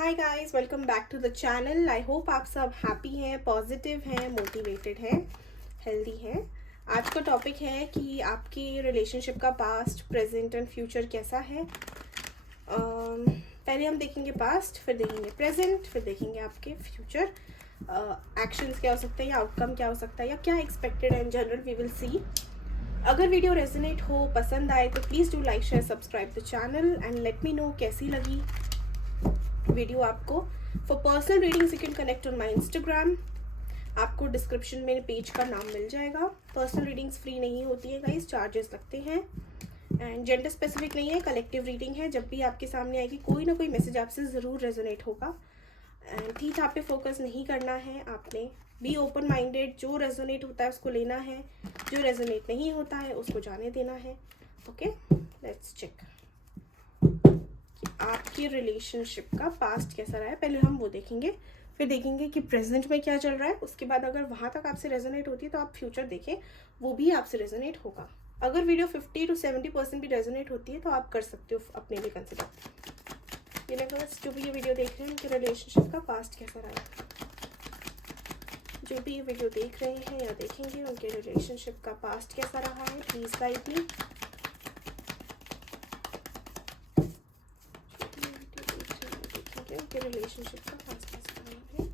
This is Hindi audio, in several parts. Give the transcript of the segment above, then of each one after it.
Hi guys, welcome back to the channel. I hope आप सब हैप्पी हैं, पॉजिटिव हैं, मोटिवेटेड हैं, हेल्दी हैं। आज का टॉपिक है कि आपकी रिलेशनशिप का पास्ट, प्रेजेंट एंड फ्यूचर कैसा है। पहले हम देखेंगे पास्ट, फिर देखेंगे प्रेजेंट, फिर देखेंगे आपके फ्यूचर एक्शंस क्या हो सकते हैं या आउटकम क्या हो सकता है या क्या एक्सपेक्टेड है in general, we will see. अगर वीडियो रेजोनेट हो, पसंद आए तो please do like, share, subscribe the channel and let me know कैसी लगी वीडियो आपको। For personal readings you can connect on my Instagram. आपको डिस्क्रिप्शन में पेज का नाम मिल जाएगा। पर्सनल रीडिंग्स फ्री नहीं होती है गाइस, चार्जेस लगते हैं एंड जेंडर स्पेसिफिक नहीं है, कलेक्टिव रीडिंग है। जब भी आपके सामने आएगी कोई ना कोई मैसेज आपसे ज़रूर रेजोनेट होगा एंड ठीक आप पे फोकस नहीं करना है आपने। बी ओपन माइंडेड, जो रेजोनेट होता है उसको लेना है, जो रेजोनेट नहीं होता है उसको जाने देना है। ओके, लेट्स चेक आपकी रिलेशनशिप का पास्ट कैसा रहा है। पहले हम वो देखेंगे, फिर देखेंगे कि प्रेजेंट में क्या चल रहा है। उसके बाद अगर वहाँ तक आपसे रेजोनेट होती है तो आप फ्यूचर देखें, वो भी आपसे रेजोनेट होगा। अगर वीडियो 50 to 70% भी रेजोनेट होती है तो आप कर सकते हो अपने लिए कंसिडर। यूनिवर्स, जो भी ये वीडियो देख रहे हैं उनके रिलेशनशिप का पास्ट कैसा रहा है, जो भी ये वीडियो देख रहे हैं या देखेंगे उनके रिलेशनशिप का पास्ट कैसा रहा है, प्लीज़ गाइड मी। उनके रिलेशनशिप का पास्ट कैसा रहा है।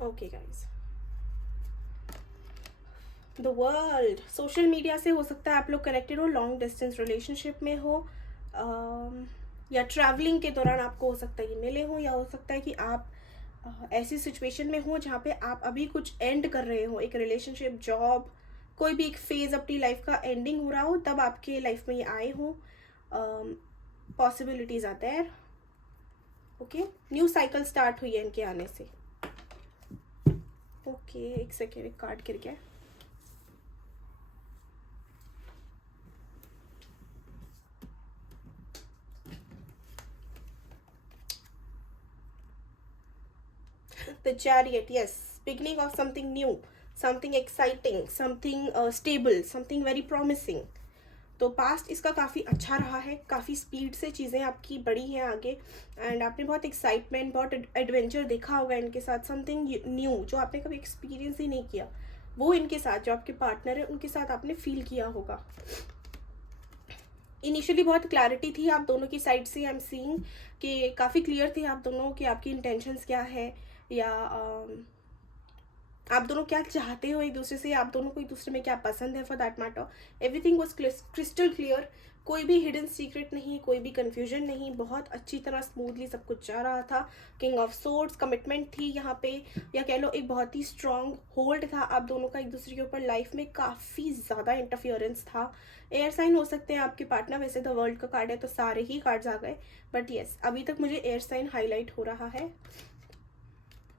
Okay guys, the world, social media से हो सकता है आप लोग कनेक्टेड हो, लॉन्ग डिस्टेंस रिलेशनशिप में हो, या ट्रैवलिंग के दौरान आपको हो सकता है कि मिले हो, या हो सकता है कि आप ऐसी सिचुएशन में हो जहाँ पे आप अभी कुछ एंड कर रहे हो, एक रिलेशनशिप, जॉब, कोई भी एक फेज अपनी लाइफ का एंडिंग हो रहा हो, तब आपके लाइफ में ये आए हो। पॉसिबिलिटीज आते हैं। ओके, न्यू साइकिल स्टार्ट हुई है इनके आने से। ओके, एक सेकेंड, एक कार्ड गिर गया। The Chariot, yes, beginning of something new, something exciting, something stable, something very promising. तो पास्ट इसका काफ़ी अच्छा रहा है, काफ़ी स्पीड से चीज़ें आपकी बढ़ी हैं आगे एंड आपने बहुत एक्साइटमेंट, बहुत एडवेंचर देखा होगा इनके साथ। समथिंग न्यू जो आपने कभी एक्सपीरियंस ही नहीं किया, वो इनके साथ, जो आपके पार्टनर है उनके साथ आपने फील किया होगा। इनिशियली बहुत क्लैरिटी थी आप दोनों की साइड से, आई एम सीइंग कि काफ़ी क्लियर थे आप दोनों कि आपकी इंटेंशंस क्या है, या आप दोनों क्या चाहते हो एक दूसरे से, आप दोनों को एक दूसरे में क्या पसंद है, for that matter everything was crystal clear. कोई भी हिडन सीक्रेट नहीं, कोई भी कंफ्यूजन नहीं, बहुत अच्छी तरह स्मूथली सब कुछ जा रहा था। किंग ऑफ सोर्ड्स, कमिटमेंट थी यहाँ पे, या कह लो एक बहुत ही स्ट्रॉन्ग होल्ड था आप दोनों का एक दूसरे के ऊपर। लाइफ में काफ़ी ज़्यादा इंटरफियरेंस था। एयर साइन हो सकते हैं आपके पार्टनर, वैसे द वर्ल्ड का कार्ड है तो सारे ही कार्ड्स आ गए, बट येस अभी तक मुझे एयर साइन हाईलाइट हो रहा है।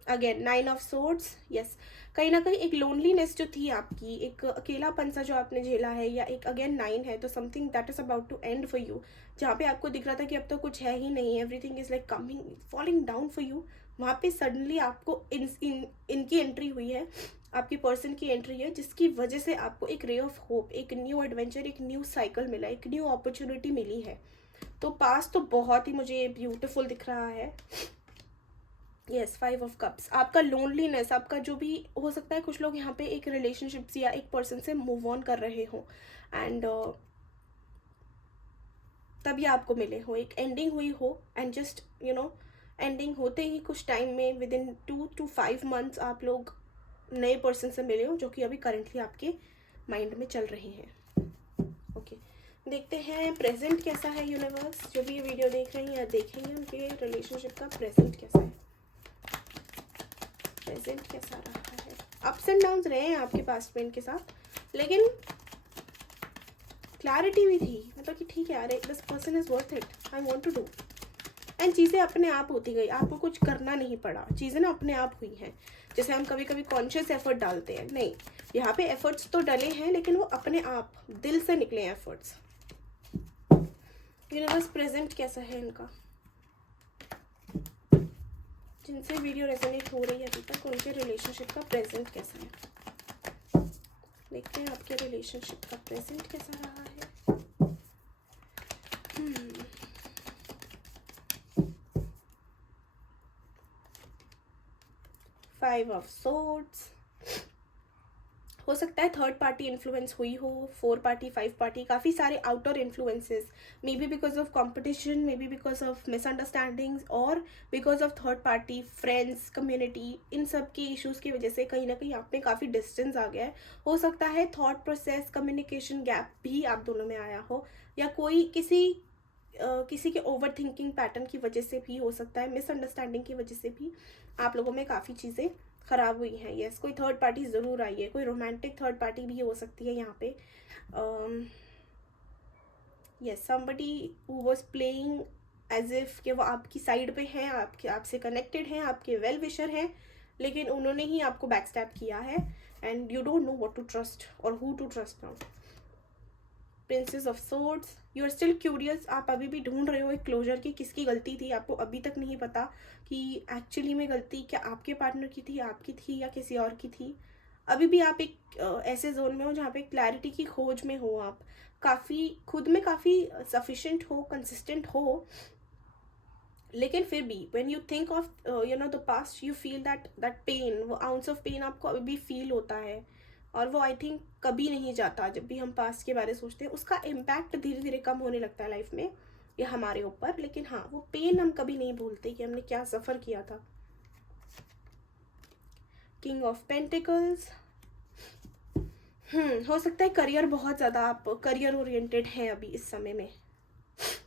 अगेन 9 ऑफ सोर्ड्स, यस, कहीं ना कहीं एक लोनलीनेस जो थी आपकी, एक अकेलापन सा जो आपने झेला है, या एक अगेन 9 है तो something that is about to and for you, जहाँ पे आपको दिख रहा था कि अब तो कुछ है ही नहीं, everything is like coming falling down for you. वहाँ पे सडनली आपको इनकी एंट्री हुई है, आपकी पर्सन की एंट्री है, जिसकी वजह से आपको एक रे ऑफ होप, एक न्यू एडवेंचर, एक न्यू साइकिल मिला, एक न्यू अपॉर्चुनिटी मिली है। तो पास तो बहुत ही मुझे ब्यूटिफुल दिख रहा है। यस, 5 ऑफ कप्स, आपका लोनलीनेस, आपका जो भी हो सकता है, कुछ लोग यहाँ पे एक रिलेशनशिप से या एक पर्सन से मूव ऑन कर रहे हो एंड तभी आपको मिले हो, एक एंडिंग हुई हो एंड जस्ट एंडिंग होते ही कुछ टाइम में, विद इन 2 to 5 months आप लोग नए पर्सन से मिले हो, जो कि अभी करंटली आपके माइंड में चल रहे हैं। ओके, देखते हैं प्रेजेंट कैसा है। यूनिवर्स, जो भी ये वीडियो देख रही हैं या देखेंगे उनके रिलेशनशिप का प्रेजेंट कैसा है, प्रेजेंट कैसा रहा है। अप्स एंड डाउन्स रहे हैं आपके पास में इनके साथ, लेकिन क्लैरिटी भी थी, मतलब कि ठीक है यार, this person is worth it, I want to do, and चीज़ें अपने आप होती गई, आपको कुछ करना नहीं पड़ा, चीज़ें ना अपने आप हुई हैं। जैसे हम कभी कभी कॉन्शियस एफर्ट डालते हैं, नहीं, यहाँ पे एफर्ट्स तो डले हैं लेकिन वो अपने आप दिल से निकले हैं एफर्ट्स। यूनिवर्स, प्रेजेंट कैसा है इनका, जिनसे वीडियो रेजोनेट हो रही है अभी तक, उनके रिलेशनशिप का प्रेजेंट कैसा है। देखते हैं आपके रिलेशनशिप का प्रेजेंट कैसा रहा है। 5 ऑफ सोर्ड्स, हो सकता है थर्ड पार्टी इन्फ्लुएंस हुई हो, 4 पार्टी 5 पार्टी, काफ़ी सारे outer influences, may be because of competition, may be because of misunderstandings, और because of third party friends community, इन सब के इश्यूज़ की वजह से कहीं ना कहीं आप में काफ़ी डिस्टेंस आ गया है। हो सकता है थॉट प्रोसेस कम्युनिकेशन गैप भी आप दोनों में आया हो, या कोई किसी के ओवर थिंकिंग पैटर्न की वजह से भी हो सकता है, मिसअंडरस्टैंडिंग की वजह से भी आप लोगों में काफ़ी चीज़ें ख़राब हुई हैं। यस, कोई थर्ड पार्टी ज़रूर आई है, कोई रोमांटिक थर्ड पार्टी भी हो सकती है यहाँ पे। Yes, somebody who was playing as if कि वो आपकी साइड पे हैं, आपसे कनेक्टेड हैं, आपके वेल विशर हैं, लेकिन उन्होंने ही आपको बैकस्टैप किया है, and you don't know what to trust और who to trust now. Princess of swords, you are still curious, आप अभी भी ढूंढ रहे हो एक क्लोजर की किसकी गलती थी। आपको अभी तक नहीं पता कि एक्चुअली में गलती क्या आपके पार्टनर की थी, आपकी थी, या किसी और की थी। अभी भी आप एक ऐसे जोन में हो जहाँ पे क्लैरिटी की खोज में हो, आप काफ़ी खुद में काफ़ी सफिशेंट हो, कंसिस्टेंट हो, लेकिन फिर भी when you think of the past, you feel that pain, वो आउंस ऑफ पेन आपको अभी भी फील होता है, और वो आई थिंक कभी नहीं जाता। जब भी हम पास्ट के बारे में सोचते हैं, उसका इम्पैक्ट धीरे धीरे कम होने लगता है लाइफ में या हमारे ऊपर, लेकिन हाँ, वो पेन हम कभी नहीं भूलते कि हमने क्या सफ़र किया था। किंग ऑफ पेंटिकल्स, हो सकता है करियर, बहुत ज़्यादा आप करियर ओरिएंटेड हैं अभी इस समय में,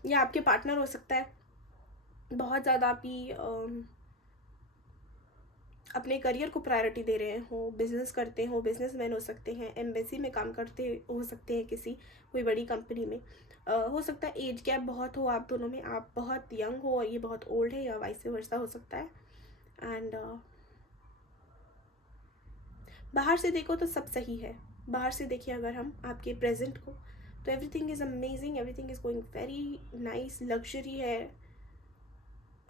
या आपके पार्टनर हो सकता है बहुत ज़्यादा आप अपने करियर को प्रायोरिटी दे रहे हो, बिजनेस करते हो, बिजनेसमैन हो सकते हैं, एम्बेसी में काम करते हो सकते हैं, कोई बड़ी कंपनी में। हो सकता है एज गैप बहुत हो आप दोनों में, आप बहुत यंग हो और ये बहुत ओल्ड है, या वाइस वर्सा हो सकता है। एंड बाहर से देखो तो सब सही है, बाहर से देखिए अगर हम आपके प्रेजेंट को, तो everything is amazing, everything is going very nice, luxury है,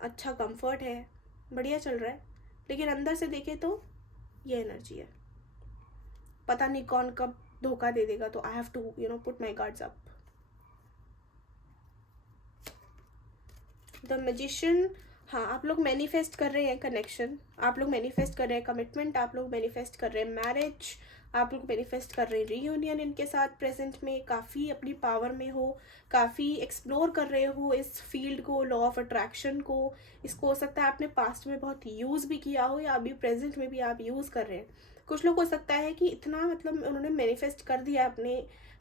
अच्छा कंफर्ट है, बढ़िया चल रहा है। लेकिन अंदर से देखें तो ये एनर्जी है, पता नहीं कौन कब धोखा दे देगा, तो I have to put my guards up. The magician, हाँ, आप लोग मैनिफेस्ट कर रहे हैं कनेक्शन, आप लोग मैनिफेस्ट कर रहे हैं कमिटमेंट, आप लोग मैनिफेस्ट कर रहे हैं मैरिज, आप लोग मैनिफेस्ट कर रहे हैं रीयूनियन इनके साथ। प्रेजेंट में काफ़ी अपनी पावर में हो, काफ़ी एक्सप्लोर कर रहे हो इस फील्ड को, लॉ ऑफ अट्रैक्शन को। इसको हो सकता है आपने पास्ट में बहुत यूज़ भी किया हो, या अभी प्रेजेंट में भी आप यूज़ कर रहे हैं। कुछ लोग हो सकता है कि इतना मतलब उन्होंने मैनिफेस्ट कर दिया अपने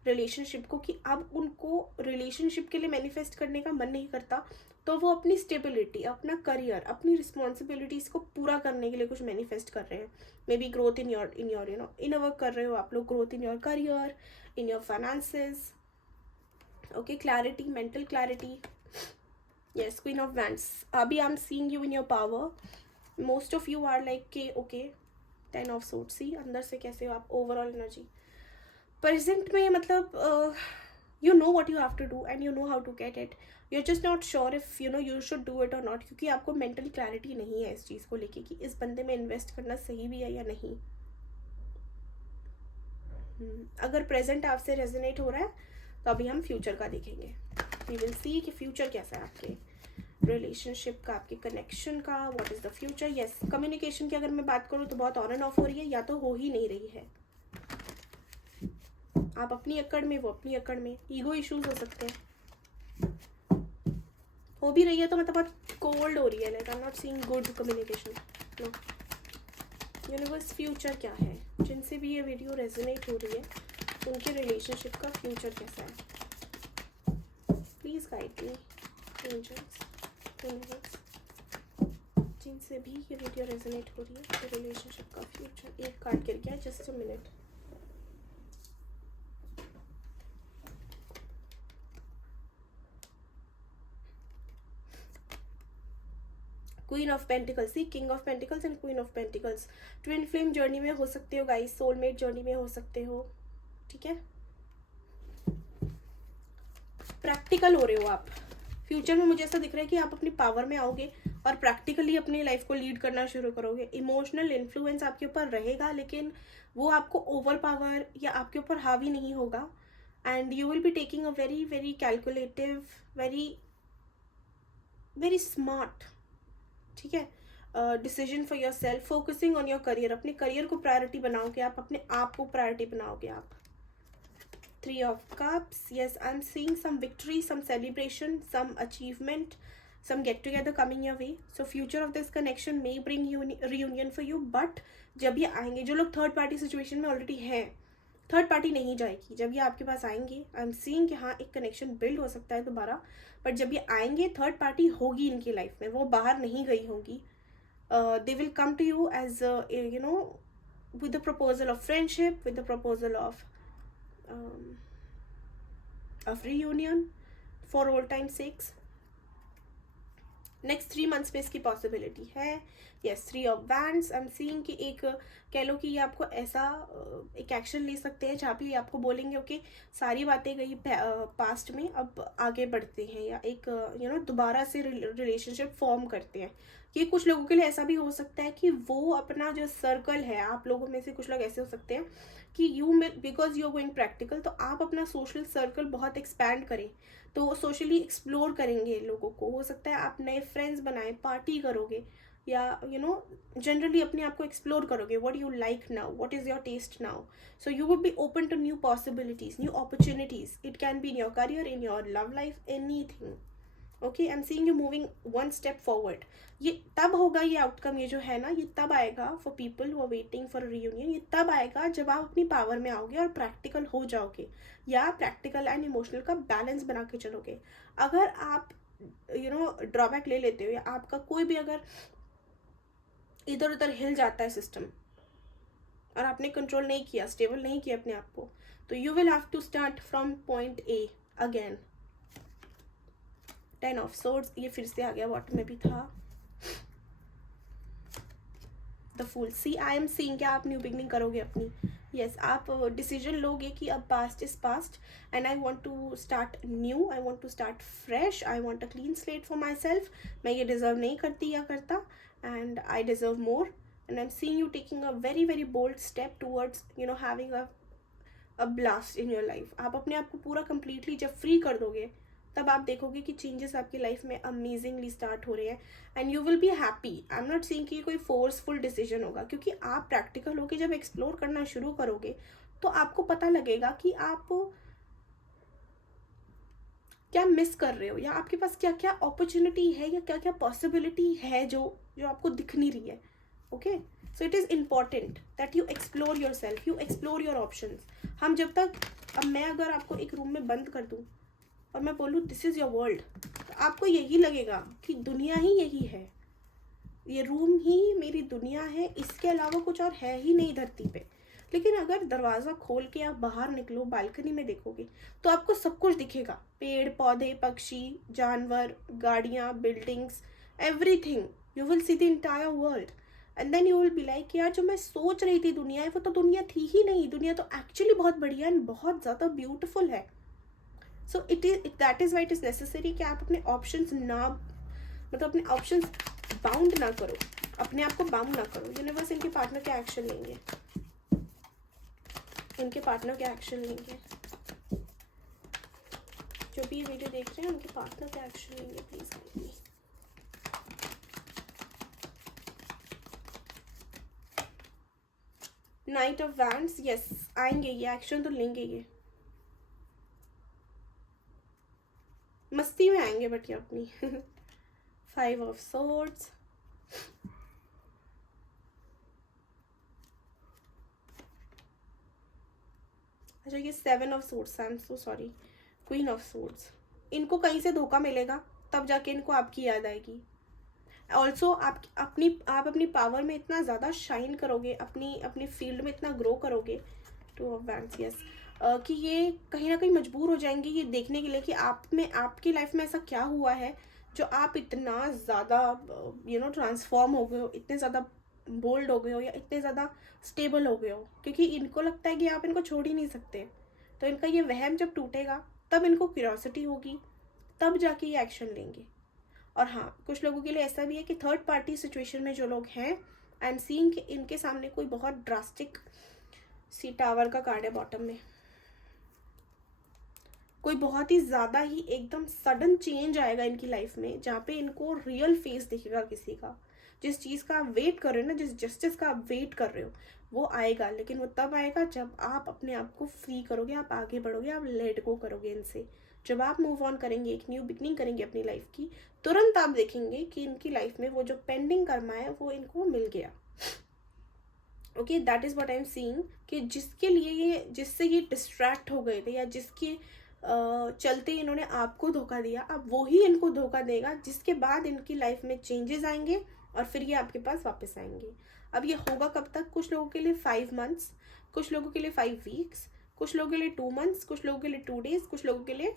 रिलेशनशिप को कि अब उनको रिलेशनशिप के लिए मैनिफेस्ट करने का मन नहीं करता, तो वो अपनी स्टेबिलिटी, अपना करियर, अपनी रिस्पॉन्सिबिलिटीज़ को पूरा करने के लिए कुछ मैनिफेस्ट कर रहे हैं। May be growth in your in work कर रहे हो आप लोग, growth in your career, in your finances, okay, clarity, mental clarity. Yes, queen of wands, अभी I am seeing you in your power, most of you are like के ओके। 10 ऑफ सूट्स, सी अंदर से कैसे हो आप, ओवरऑल एनर्जी प्रेजेंट में, मतलब you know what you have to do and you know how to get it, you're just not sure if you should do it or not, क्योंकि आपको मेंटल क्लैरिटी नहीं है इस चीज़ को लेके कि इस बंदे में इन्वेस्ट करना सही भी है या नहीं। अगर प्रेजेंट आपसे रेजोनेट हो रहा है तो अभी हम फ्यूचर का देखेंगे। वी विल सी कि फ्यूचर कैसा है आपके रिलेशनशिप का, आपके कनेक्शन का, what is the future. Yes, communication की अगर मैं बात करूँ तो बहुत ऑन एंड ऑफ हो रही है, या तो हो ही नहीं रही है, आप अपनी अकड़ में, वो अपनी अकड़ में, ईगो इश्यूज हो सकते हैं। हो भी रही है तो मतलब बहुत कोल्ड हो रही है, like I am not seeing good communication. No, universe future क्या है, जिनसे भी ये वीडियो रेजोनेट हो रही है उनके रिलेशनशिप का फ्यूचर कैसा है, please guide me angels, universe, जिनसे भी ये वीडियो रेजोनेट हो रही है रिलेशनशिप का फ्यूचर। एक कार्ड गिर गया, just a minute. Queen of pentacles, see king of pentacles and queen of pentacles. Twin flame journey में हो सकते हो गाइस, सोलमेट जर्नी में हो सकते हो, ठीक है। प्रैक्टिकल हो रहे हो आप फ्यूचर में, मुझे ऐसा दिख रहा है कि आप अपनी पावर में आओगे और प्रैक्टिकली अपनी लाइफ को लीड करना शुरू करोगे। इमोशनल इन्फ्लुएंस आपके ऊपर रहेगा, लेकिन वो आपको ओवर पावर या आपके ऊपर हावी नहीं होगा, and you will be taking a very very calculative, very very smart, ठीक है, decision for your self, focusing on your career, अपने करियर को प्रायोरिटी बनाओगे आप, अपने आप को प्रायोरिटी बनाओगे आप. 3 of Cups, yes, I'm seeing some victory, some celebration, some achievement, some get together coming your way. So future of this connection may bring reunion for you, but जब ये आएंगे, जो लोग थर्ड पार्टी सिचुएशन में ऑलरेडी हैं, थर्ड पार्टी नहीं जाएगी. जब ये आपके पास आएंगे, आई एम सीइंग कि हाँ एक कनेक्शन बिल्ड हो सकता है दोबारा, बट जब ये आएंगे थर्ड पार्टी होगी इनकी लाइफ में, वो बाहर नहीं गई होगी. They will come to you as you know with the proposal of friendship, with the proposal of of reunion for old time's sakes. Next 3 months में इसकी पॉसिबिलिटी है. Yes, 3 of Wands, I am seeing कि एक कह लो कि ये आपको ऐसा एक एक्शन ले सकते हैं जहाँ पे ये आपको बोलेंगे ओके सारी बातें गई पास्ट में, अब आगे बढ़ते हैं, या एक दोबारा से रिलेशनशिप फॉर्म करते हैं. ये कुछ लोगों के लिए ऐसा भी हो सकता है कि वो अपना जो सर्कल है, आप लोगों में से कुछ लोग ऐसे हो सकते हैं कि because you are going practical, तो आप अपना सोशल सर्कल बहुत एक्सपैंड करें, तो सोशली एक्सप्लोर करेंगे लोगों को. हो सकता है आप नए फ्रेंड्स बनाएं, पार्टी करोगे, या जनरली अपने आप को एक्सप्लोर करोगे. What you like now, what is your taste now. So you would be open to new possibilities, new opportunities. It can be in your career, in your love life, anything. Okay, I am seeing you moving 1 step forward. ये तब होगा, ये आउटकम ये जो है ना, ये तब आएगा for people who are waiting for reunion. ये तब आएगा जब आप अपनी पावर में आओगे और प्रैक्टिकल हो जाओगे, या प्रैक्टिकल एंड इमोशनल का बैलेंस बना के चलोगे. अगर आप ड्रॉबैक ले लेते हो, या आपका कोई भी अगर इधर उधर हिल जाता है सिस्टम और आपने कंट्रोल नहीं किया, स्टेबल नहीं किया अपने आप को, तो you will have to start from point A again. 10 of Swords, ये फिर से आ गया, बॉटम में भी था. The fool, see I am seeing कि आप न्यू बिगनिंग करोगे अपनी. यस, आप डिसीजन लोगे कि अब past is past and I want to start new, I want to start fresh, I want a clean slate for myself. मैं ये डिजर्व नहीं करती या करता, and I deserve more. And I am seeing you taking a very very bold step towards having a blast in your life. आप अपने आप को पूरा कंप्लीटली जब फ्री कर दोगे, तब आप देखोगे कि चेंजेस आपकी लाइफ में अमेजिंगली स्टार्ट हो रहे हैं, and you will be happy. I am not seeing कि ये कोई फोर्सफुल डिसीजन होगा, क्योंकि आप प्रैक्टिकल होके जब एक्सप्लोर करना शुरू करोगे, तो आपको पता लगेगा कि आप क्या मिस कर रहे हो, या आपके पास क्या क्या अपॉर्चुनिटी है, या क्या क्या पॉसिबिलिटी है जो आपको दिख नहीं रही है. Okay, so it is important that you explore your self, you explore your options. हम जब तक, अब मैं अगर आपको एक रूम में बंद कर दूँ और मैं बोलूँ दिस इज़ योर वर्ल्ड, तो आपको यही लगेगा कि दुनिया ही यही है, ये रूम ही मेरी दुनिया है, इसके अलावा कुछ और है ही नहीं धरती पे. लेकिन अगर दरवाज़ा खोल के आप बाहर निकलो, बालकनी में देखोगे, तो आपको सब कुछ दिखेगा. पेड़ पौधे, पक्षी, जानवर, गाड़ियाँ, buildings, everything. You will see the entire world, and then you will be like यार जो मैं सोच रही थी दुनिया है, वो तो दुनिया थी ही नहीं. दुनिया तो एक्चुअली बहुत बढ़िया एंड बहुत ज़्यादा ब्यूटिफुल है. So that is why it is necessary कि आप अपने ऑप्शंस ना, मतलब अपने ऑप्शंस बाउंड ना करो, अपने आप को बाउंड ना करो. यूनिवर्स इनके पार्टनर क्या एक्शन लेंगे, इनके पार्टनर क्या एक्शन लेंगे, जो भी ये वीडियो देख रहे हैं उनके पार्टनर क्या एक्शन लेंगे, please help me. Night of wands, yes आएंगे, ये एक्शन तो लेंगे, ये मस्ती में आएंगे बट ये अपनी. 5 of Swords, अच्छा ये 7 of Swords, I am so sorry. Queen of Swords, इनको कहीं से धोखा मिलेगा, तब जाके इनको आपकी याद आएगी. ऑल्सो आप अपनी पावर में इतना ज़्यादा शाइन करोगे, अपनी फील्ड में इतना ग्रो करोगे. 2 of Wands, यस, कि ये कहीं ना कहीं मजबूर हो जाएंगे ये देखने के लिए कि आपकी लाइफ में ऐसा क्या हुआ है जो आप इतना ज़्यादा ट्रांसफॉर्म हो गए हो, इतने ज़्यादा बोल्ड हो गए हो, या इतने ज़्यादा स्टेबल हो गए हो, क्योंकि इनको लगता है कि आप इनको छोड़ ही नहीं सकते. तो इनका ये वहम जब टूटेगा, तब इनको क्यूरियोसिटी होगी, तब जाके ये एक्शन लेंगे. और हाँ, कुछ लोगों के लिए ऐसा भी है कि थर्ड पार्टी सिचुएशन में जो लोग हैं, आई एम सीइंग कि इनके सामने कोई बहुत ड्रास्टिक सी टावर का कार्ड है बॉटम में. कोई बहुत ही ज़्यादा ही एकदम सडन चेंज आएगा इनकी लाइफ में, जहाँ पे इनको रियल फेस दिखेगा किसी का. जिस चीज़ का आप वेट कर रहे हो ना, जिस जस्टिस का आप वेट कर रहे हो, वो आएगा, लेकिन वो तब आएगा जब आप अपने आप को फ्री करोगे, आप आगे बढ़ोगे, आप लेट गो करोगे इनसे। जब आप मूव ऑन करेंगे, एक न्यू बिगनिंग करेंगे अपनी लाइफ की, तुरंत आप देखेंगे कि इनकी लाइफ में वो जो पेंडिंग कर्मा है वो इनको मिल गया। Okay, that is what I am seeing, कि जिसके लिए ये, जिससे ये डिस्ट्रैक्ट हो गए थे, या जिसके चलते इन्होंने आपको धोखा दिया, अब वो ही इनको धोखा देगा, जिसके बाद इनकी लाइफ में चेंजेस आएंगे और फिर ये आपके पास वापस आएंगे। अब ये होगा कब तक? कुछ लोगों के लिए 5 मंथ्स, कुछ लोगों के लिए 5 वीक्स, कुछ लोगों के लिए 2 मंथ्स, कुछ लोगों के लिए 2 डेज, कुछ लोगों के लिए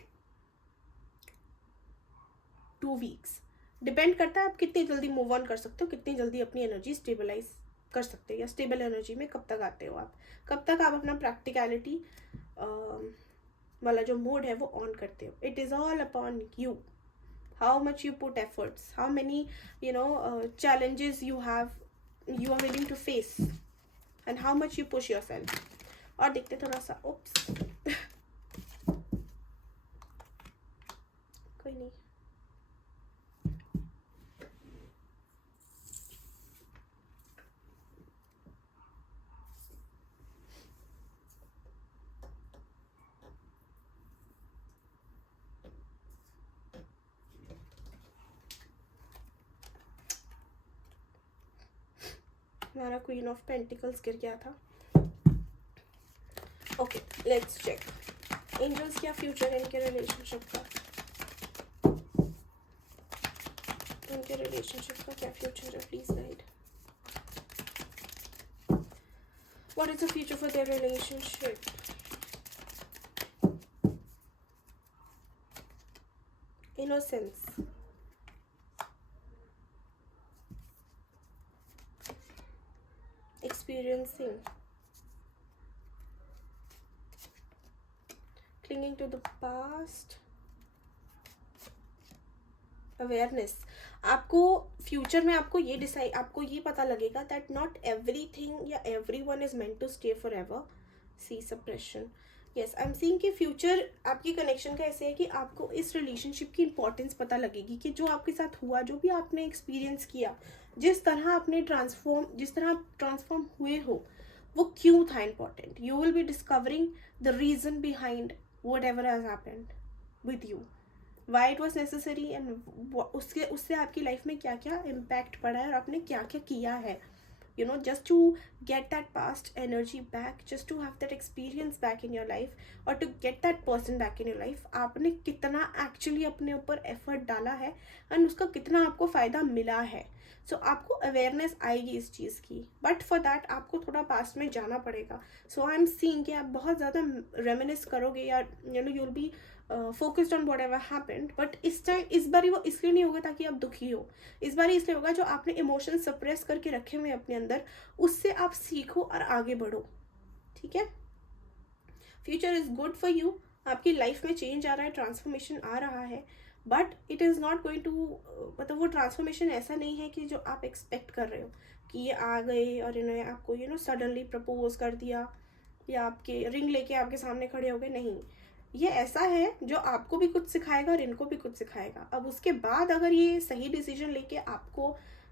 2 वीक्स। डिपेंड करता है आप कितनी जल्दी मूव ऑन कर सकते हो, कितनी जल्दी अपनी एनर्जी स्टेबलाइज कर सकते हो, या स्टेबल एनर्जी में कब तक आते हो आप, कब तक आप अपना प्रैक्टिकलिटी वाला जो मोड है वो ऑन करते हो। It is all upon you, how much you put efforts, how many challenges you are willing to face, and how much you push yourself। और देखते थोड़ा सा, ओप्स कोई नहीं, हमारा क्वीन ऑफ पेंटिकल्स गिर गया था। ओके, लेट्स चेक एंजल्स क्या फ्यूचर है इनके रिलेशनशिप का, इनके रिलेशनशिप का क्या फ्यूचर है, please guide. What is the future for their relationship? Innocence, experiencing, clinging to the past, awareness. आपको फ्यूचर में आपको ये डिसाइड, आपको ये पता लगेगा दैट नॉट एवरीथिंग या everyone is meant to stay forever. See suppression, yes I am seeing कि फ्यूचर आपकी कनेक्शन का ऐसे है कि आपको इस रिलेशनशिप की इंपॉर्टेंस पता लगेगी, कि जो आपके साथ हुआ, जो भी आपने एक्सपीरियंस किया, जिस तरह आपने जिस तरह आप ट्रांसफॉर्म हुए हो, वो क्यों था important. You will be discovering the reason behind whatever has happened with you, why it was necessary, and उससे आपकी लाइफ में क्या क्या इम्पैक्ट पड़ा है और आपने क्या क्या किया है, you know, just to get that past energy back, just to have that experience back in your life, or to get that person back in your life, आपने कितना actually अपने ऊपर effort डाला है and उसका कितना आपको फ़ायदा मिला है। So आपको awareness आएगी इस चीज़ की, but for that आपको थोड़ा past में जाना पड़ेगा। So I'm seeing कि आप बहुत ज़्यादा reminisce करोगे, या you know you'll be focused on what ever happened, but इस बार वो इसलिए नहीं होगा ताकि आप दुखी हो, इस बार इसलिए होगा जो आपने इमोशन सप्रेस करके रखे हुए अपने अंदर, उससे आप सीखो और आगे बढ़ो। ठीक है, future is good for you, आपकी लाइफ में चेंज आ रहा है, ट्रांसफॉर्मेशन आ रहा है, but it is not going to, मतलब वो ट्रांसफॉर्मेशन ऐसा नहीं है कि जो आप एक्सपेक्ट कर रहे हो कि ये आ गए और इन्होंने आपको सडनली प्रपोज कर दिया, या आपके रिंग लेके आपके सामने खड़े हो गए। नहीं, ये ऐसा है जो आपको भी कुछ सिखाएगा और इनको भी कुछ सिखाएगा। अब उसके बाद अगर ये सही डिसीजन लेके आपको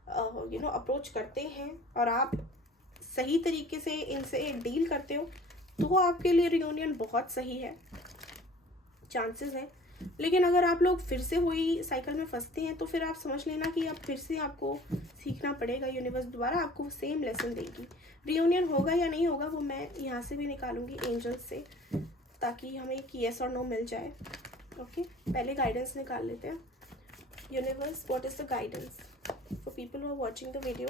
अप्रोच करते हैं और आप सही तरीके से इनसे डील करते हो, तो आपके लिए रियूनियन बहुत सही है, चांसेस है। लेकिन अगर आप लोग फिर से वही साइकिल में फंसते हैं, तो फिर आप समझ लेना कि अब फिर से आपको सीखना पड़ेगा, यूनिवर्स दोबारा आपको सेम लेसन देगी। रियूनियन होगा या नहीं होगा वो मैं यहाँ से भी निकालूंगी एंजल्स से, ताकि हमें एक येस और नो मिल जाए। ओके, पहले गाइडेंस निकाल लेते हैं। Universe, what is the guidance for people who are watching the video?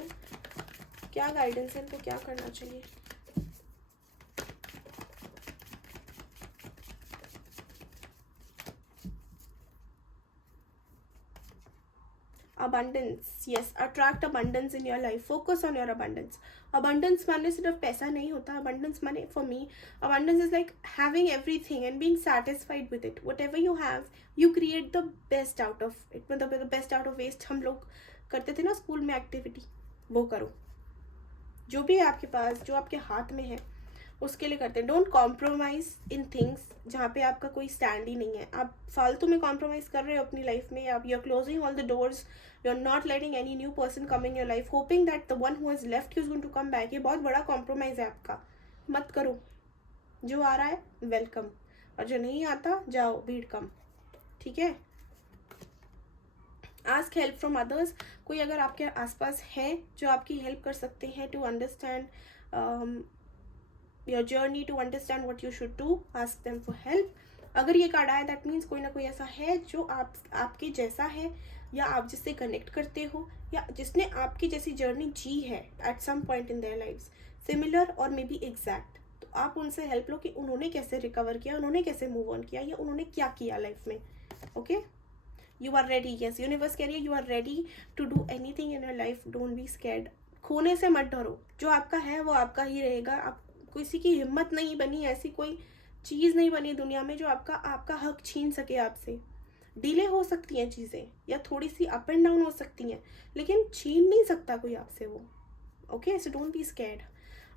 क्या गाइडेंस है, इनको क्या करना चाहिए? abundance, yes, attract abundance in your life, focus on your abundance। abundance माने सिर्फ पैसा नहीं होता। abundance माने for me, abundance is like having everything and being satisfied with it, whatever you have you create the best out of it, मतलब the best out of waste हम लोग करते थे ना स्कूल में एक्टिविटी, वो करो। जो भी है आपके पास, जो आपके हाथ में है, उसके लिए करते हैं। डोंट कॉम्प्रोमाइज इन थिंग्स जहाँ पे आपका कोई स्टैंड ही नहीं है। आप फालतू में कॉम्प्रोमाइज़ कर रहे हो अपनी लाइफ में, आप you are closing all the doors, you are not letting any new person come in your life, hoping that the one who has left you is going to come back. ये बहुत बड़ा कॉम्प्रोमाइज़ है आपका, मत करो। जो आ रहा है वेलकम, और जो नहीं आता जाओ, भीड़ कम, ठीक है। Ask help from others. कोई अगर आपके आसपास है जो आपकी हेल्प कर सकते हैं to understand your journey, to understand what you should do, ask them for help. अगर ये कार्ड आया दैट मीन्स कोई ना कोई ऐसा है जो आपके जैसा है, या आप जिससे कनेक्ट करते हो, या जिसने आपकी जैसी जर्नी जी है at some point in their lifes, similar और मे बी एग्जैक्ट। तो आप उनसे हेल्प लो कि उन्होंने कैसे रिकवर किया, उन्होंने कैसे मूव ऑन किया, या उन्होंने क्या किया लाइफ में। Okay, you are ready. Yes, universe कह रही है you are ready to do anything in your life, don't be scared. खोने से मत डरो, जो आपका है वो आपका ही रहेगा। आप किसी की हिम्मत नहीं बनी, ऐसी कोई चीज़ नहीं बनी दुनिया में जो आपका हक छीन सके आपसे। डिले हो सकती हैं चीज़ें, या थोड़ी सी अप एंड डाउन हो सकती हैं, लेकिन छीन नहीं सकता कोई आपसे वो। Okay, so don't be scared.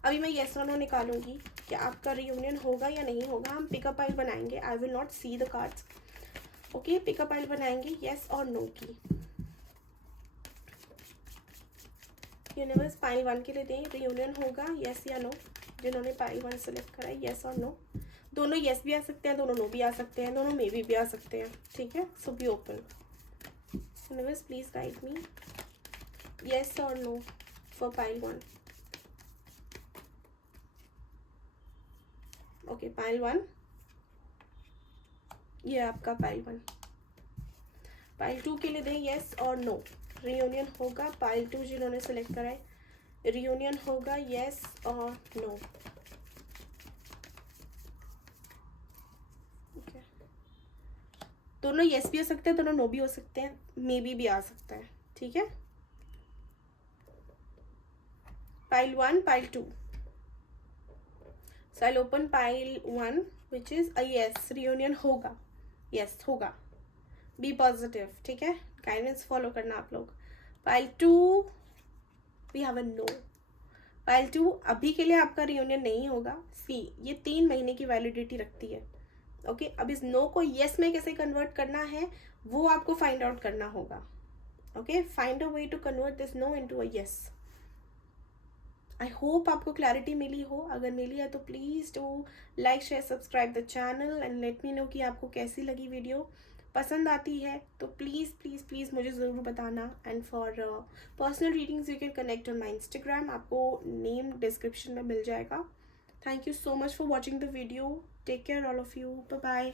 अभी मैं येस और नो निकालूंगी कि आपका रियूनियन होगा या नहीं होगा। हम पिकअप पाइल बनाएंगे, I will not see the cards. Okay, pickup pile बनाएंगे येस और नो की। यूनिवर्स पाइल 1 के लिए दें, रियूनियन होगा येस या नो। जिन्होंने पाइल 1 सेलेक्ट करा है, येस और नो। दोनों येस भी आ सकते हैं, दोनों नो भी आ सकते हैं, दोनों मे भी आ सकते हैं, ठीक है। So be open. Universe please guide me, yes और no for pile 1। Okay, pile 1, ये आपका पाइल 1। पाइल 2 के लिए दें येस और नो। रियूनियन होगा, पाइल 2 जिन्होंने सेलेक्ट करा है, रियूनियन होगा येस और नो। दोनों येस भी हो सकते हैं, दोनों नो भी हो सकते हैं, मे भी आ सकता है, ठीक है। Pile 1, pile 2। So I'll open pile 1 which is a yes, reunion होगा, yes होगा, be positive, ठीक है। गाइडेंस फॉलो करना आप लोग। Pile 2 we have a no। Pile 2 अभी के लिए आपका रियूनियन नहीं होगा। सी, ये 3 महीने की वैलिडिटी रखती है। ओके, अब इस नो को येस में कैसे कन्वर्ट करना है वो आपको फाइंड आउट करना होगा। Okay, find a way to convert this no into a yes. I hope आपको क्लैरिटी मिली हो। अगर मिली है तो please do like share subscribe the channel and let me know कि आपको कैसी लगी वीडियो। पसंद आती है तो प्लीज़ प्लीज़ प्लीज़ मुझे ज़रूर बताना। And for personal readings you can connect on my Instagram, आपको नेम डिस्क्रिप्शन में मिल जाएगा। Thank you so much for watching the video. Take care all of you, bye bye.